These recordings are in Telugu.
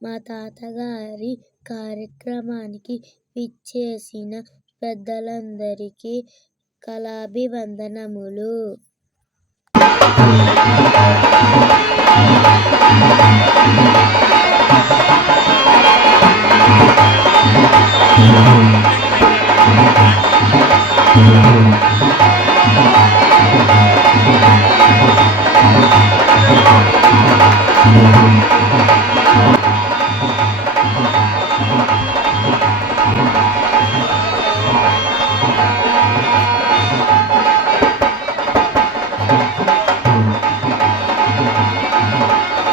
మా తాతగారి కార్యక్రమానికి విచ్చేసిన పెద్దలందరికీ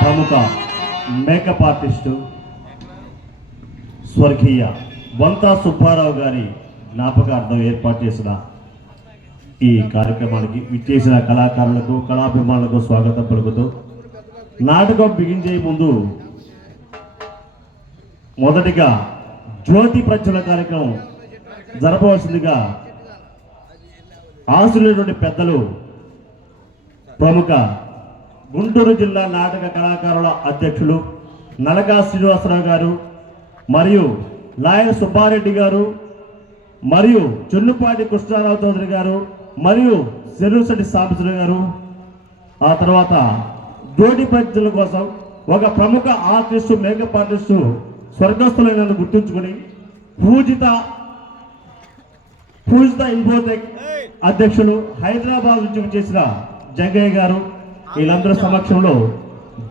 ప్రముఖ మేకప్ ఆర్టిస్టు స్వర్గీయ వంతా సుబ్బారావు గారి జ్ఞాపకార్థం ఏర్పాటు చేసిన ఈ కార్యక్రమానికి విచ్చేసిన కళాకారులకు కళాభిమానులకు స్వాగతం పలుకుతూ నాటకం బిగించే ముందు మొదటిగా జ్యోతి ప్రజ్వల కార్యక్రమం జరపవలసిందిగా ఆశులైనటువంటి పెద్దలు ప్రముఖ గుంటూరు జిల్లా నాటక కళాకారుల అధ్యక్షులు నలగా శ్రీనివాసరావు గారు మరియు లాయర్ సుబ్బారెడ్డి గారు మరియు చెన్నుపాటి కృష్ణారావు చౌదరి గారు మరియు శరీరశెట్టి సాంబశివరావు గారు. ఆ తర్వాత జోడి పంచుల కోసం ఒక ప్రముఖ ఆర్టిస్టు మేకప్ ఆర్టిస్టు స్వర్గస్థులైన గుర్తుంచుకొని పూజిత పూజిత ఇన్ఫోటెక్ అధ్యక్షులు హైదరాబాద్ నుంచి చేసిన జగ్గయ్య గారు వీళ్ళందరి సమక్షంలో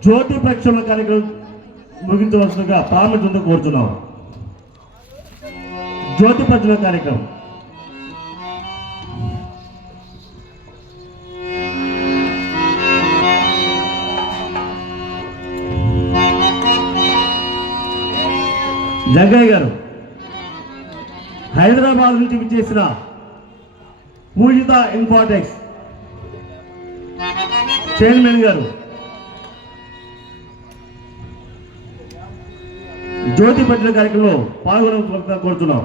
జ్యోతి ప్రక్షణ కార్యక్రమం ముగించవలసిందిగా ప్రాముఖ్యత కోరుతున్నాం. జ్యోతి ప్రజ్వల కార్యక్రమం. జగ్గయ్య గారు హైదరాబాద్ నుంచి విచ్చేసిన పూజిత ఇన్ఫాటెక్స్ చైర్మన్ గారు జ్యోతి పట్టిన కార్యక్రమంలో పాల్గొన కోరుతున్నాం.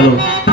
Falou.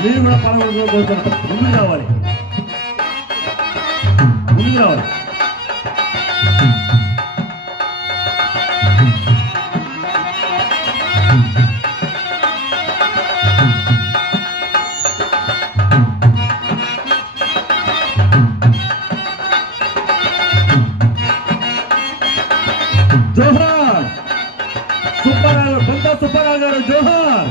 మీరు కూడా పడవలు కోరుతున్నారు ముందుకు రావాలి ముందుకు రావాలి జోహార్ సుబ్బారావు పంత సుబ్బారావు గారు జోహార్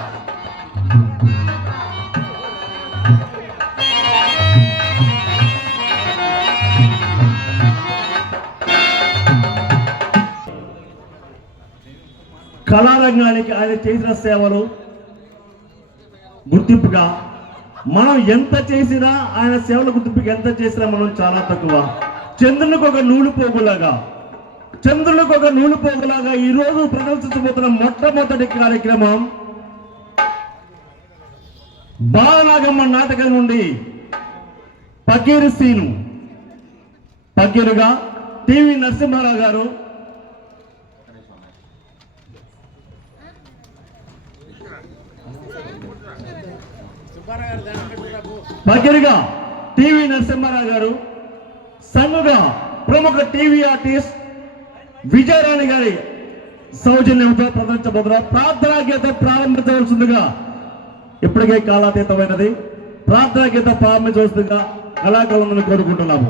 కళారంగానికి ఆయన చేసిన సేవలు గుర్తింపుగా మనం ఎంత చేసినా ఆయన సేవల గుర్తింపుకి ఎంత చేసినా మనం చాలా తక్కువ. చంద్రునికి ఒక నూలు పోగులాగా. చంద్రునికి ఒక నూలు పోగులాగా ఈ రోజు ప్రదర్శించబోతున్న మొట్టమొదటి కార్యక్రమం బాలనాగమ్మ నాటకం నుండి పకీరు సీను. పకీరుగా టివి నరసింహారావు గారు దగ్గరగా టీవీ నరసింహారావు గారు సంఘగా ప్రముఖ టీవీ ఆర్టిస్ట్ విజయరాణి గారి సౌజన్యంతో ప్రదర్శించబోతున్న ప్రార్థనా గీత ప్రారంభించవలసిందిగా ఇప్పటికే కాలాతీతమైనది. ప్రార్థనా గీత ప్రారంభించవలసిందిగా కళాకారులను కోరుకుంటున్నాము.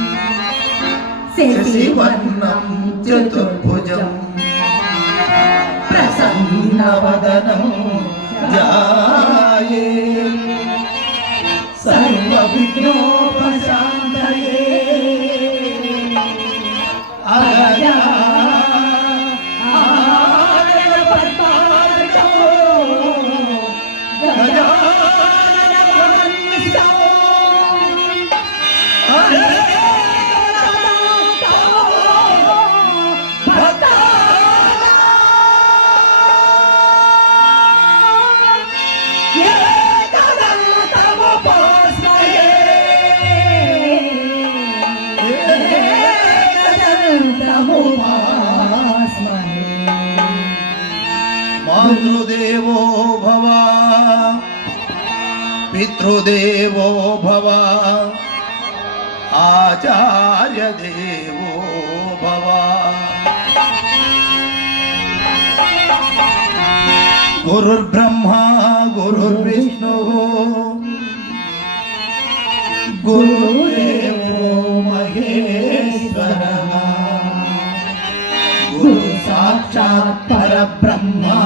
శశివర్ణం చతుర్భుజం ప్రసన్నవదనం జాయే. సర్వ విఘ్నో पितृदेवो भव आचार्यदेवो भव गुरुर्ब्रह्मा गुरुर्विष्णुः गुरुदेवो महेश्वरः गुरुसाक्षात् परब्रह्मा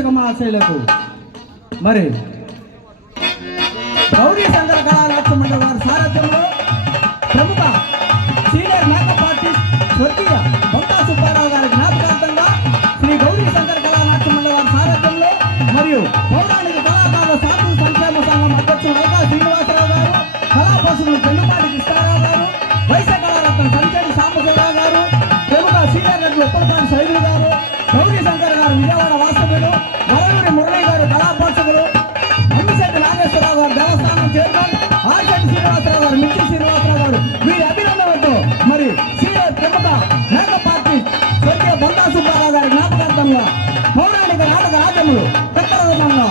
రసజ్ఞాని ప్రేక్షక మహాశైలకు మరి గౌరీ శంకర కళానాట్య మండలి వారి సారథ్యంలో ప్రముఖ సీనియర్ మేకప్ ఆర్టిస్ట్ స్వర్గీయ బొంతా సుబ్బారావు గారి జ్ఞాపకార్థంగా శ్రీ గౌరీ శంకర కళానాట్య మండలి వారి సారథ్యంలో మరియు పౌరాణిక కళాకారుల సాధు సంక్షేమ సంఘం అధ్యక్షులు వైకా శ్రీనివాసరావు గారు కళాపశువులు చెల్లుపాటి కృష్ణారావు గారు వైశ్య కళారత్న వరవూరి మురళి గారు కళాపోషకులు అమ్మిశెట్టి నాగేశ్వరరావు గారు దేవస్థానం చైర్మన్ ఆర్శెట్టి శ్రీనివాసరావు గారు మిక్కి శ్రీనివాసరావు గారు. వీరి అభినందనలతో మరి సీనియర్ తిమ్మత మేక పార్టీ స్వర్గీయ బొందా సుబ్బారావు గారి జ్ఞాపకార్థంగా పౌరాణిక నాటక రాజ్యములు పెద్దరథంగా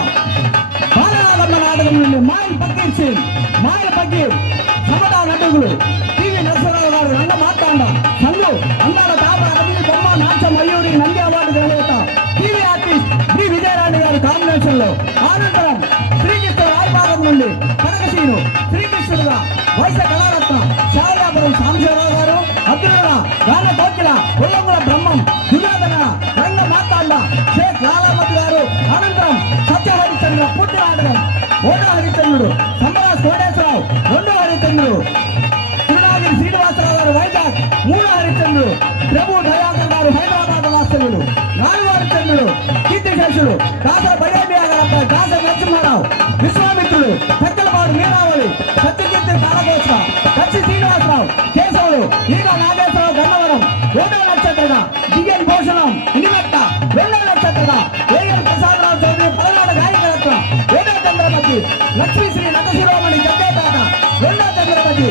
బాలనాగమ్మ నాటకం నుండి మాయల్ పక్కీర్ సింగ్ మాయల్ పక్కీర్ సమతా నటుకులు టీవీ నరసరావు గారు రంగ మాట్లాడ సంఘం అందాల తాపర అనంతరం శ్రీకృష్ణుడు రాయభాగం నుండి కనకశీను శ్రీకృష్ణుడుగా వైశ్య కళారత్న శారదాపురం సాంబశివరావు గారు అర్జునుడుగా గాన కోకిల ఉల్లంగుల బ్రహ్మం నాటకం దుర్యోధన రంగ మాతాండ షేక్ లాలామతి గారు అనంతరం సత్య హరిచంద్ర పూర్తి నాటకం ఓటో హరిచంద్రుడు మూడో ప్రభు దయాకర్ గారు హైదరాబాద్ వాస్తవ్యుడు నాలుగో కీర్తి కీర్తిశేషుడు దాసర బడేమియా గారు దాసర నరసింహారావు. విశ్వామిత్రుడు పెద్దలపాడు మీనావళి సత్యకీర్తి కాలకోస కచ్చి శ్రీనివాసరావు కేశవులు ఈగ నాగేశ్వరరావు గన్నవరం ఒకటో నక్షత్రగా డిఎన్ భూషణం ఇనిమెట్ట రెండవ నక్షత్రగా ఏఎల్ ప్రసాదరావు చౌదరి పదనాడు గాయకరత్న ఏడో చంద్రపతి లక్ష్మీశ్రీ నటశిరోమణి జగ్గేపేట రెండో చంద్రపతి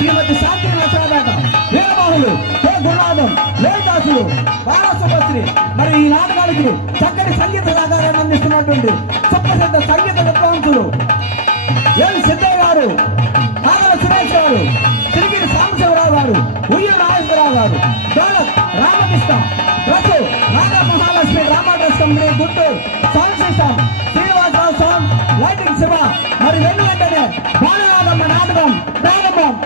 శ్రీమతి శాంతి నరసరాపేట వీరబాహులు కె. గురునాథం లేదాసులు బాలసుభశ్రీ మరి ఈ నాటకానికి చక్కటి సంగీత సహకారాన్ని అందిస్తున్నటువంటి సుప్రసిద్ధ సంగీత విద్వాంసులు. ఎల్ సిద్ధయ్య గారు నాగల సురేష్ గారు. ஒரு எண்ணு வந்தது பாலராதம்மன் நாடகம் பிராரம்பம்